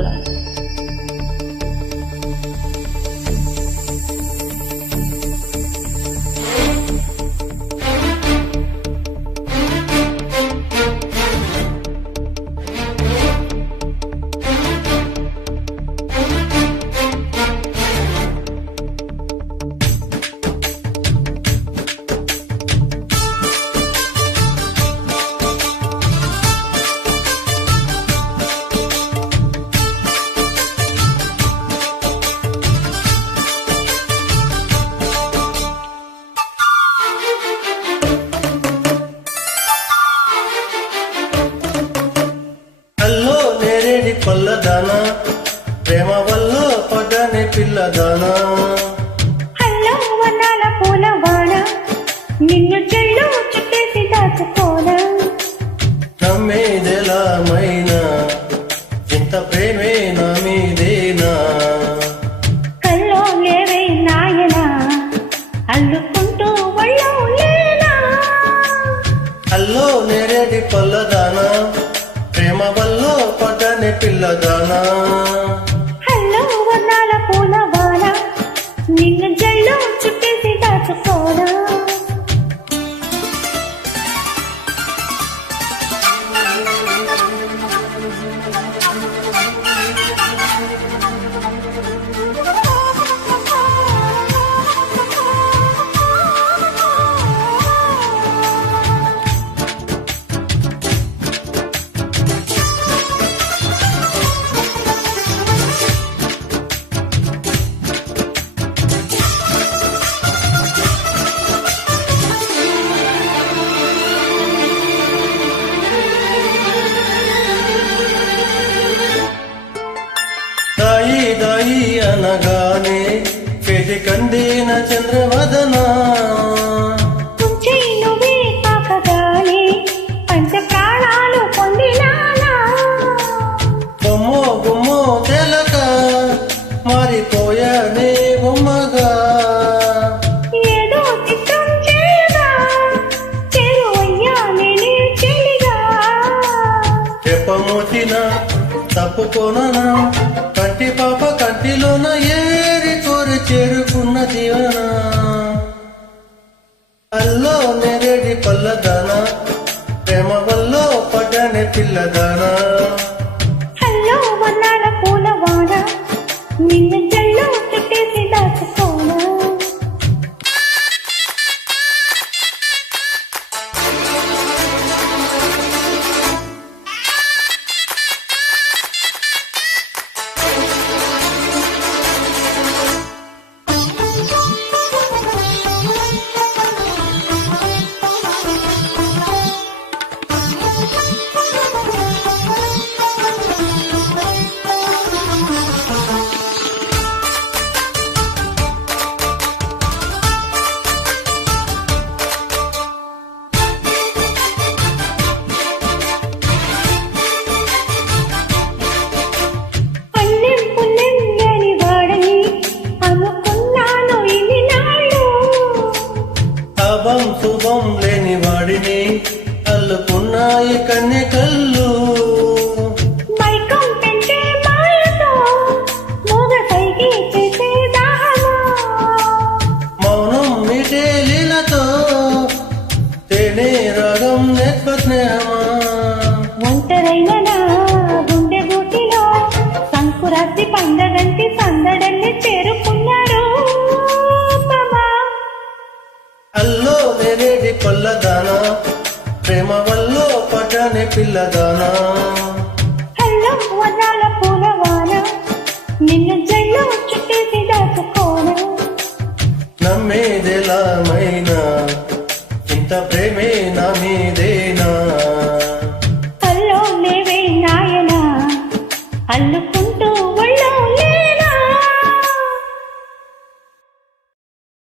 అల్లో పల్లదానా ప్రేమ వల్ల పడ్డని పిల్లదానా. వనాల నిన్ను చుట్టేసి దాచుకోనా. ఇంత ప్రేమే నా మీదేనా. కల్లో లేవే నాయనా అల్లుకుంటూ లేనా. అల్లో నేరేడి పల్లదానా ప్రేమ వల్ల పిల్లదానా. దాయి అనగానే చేతి కందిన చంద్రవదనా. బొమ్మో తెలక మారిపోయానే బొమ్మగా. చెప్పమోచిన తప్పుకోననా అభం శుభం లేని వాడిని అల్లుకున్నాయి కన్నె కళ్ళు మౌనం మీటే లీలతో తేనే రాగం స్నేహమా ఒంటరైన గుండె గూటిలో సంకురాత్రి పండగంటి ప్రేమ వల్లో పడ్డానే పిల్లదానా నిన్ను జైల్లో చుట్టేసి దాచుకోనా? నమ్మేదెలా మైనా? ఇంత ప్రేమే నా మీదేనా? అల్లో లేవే నాయనా అల్లుకుంటూ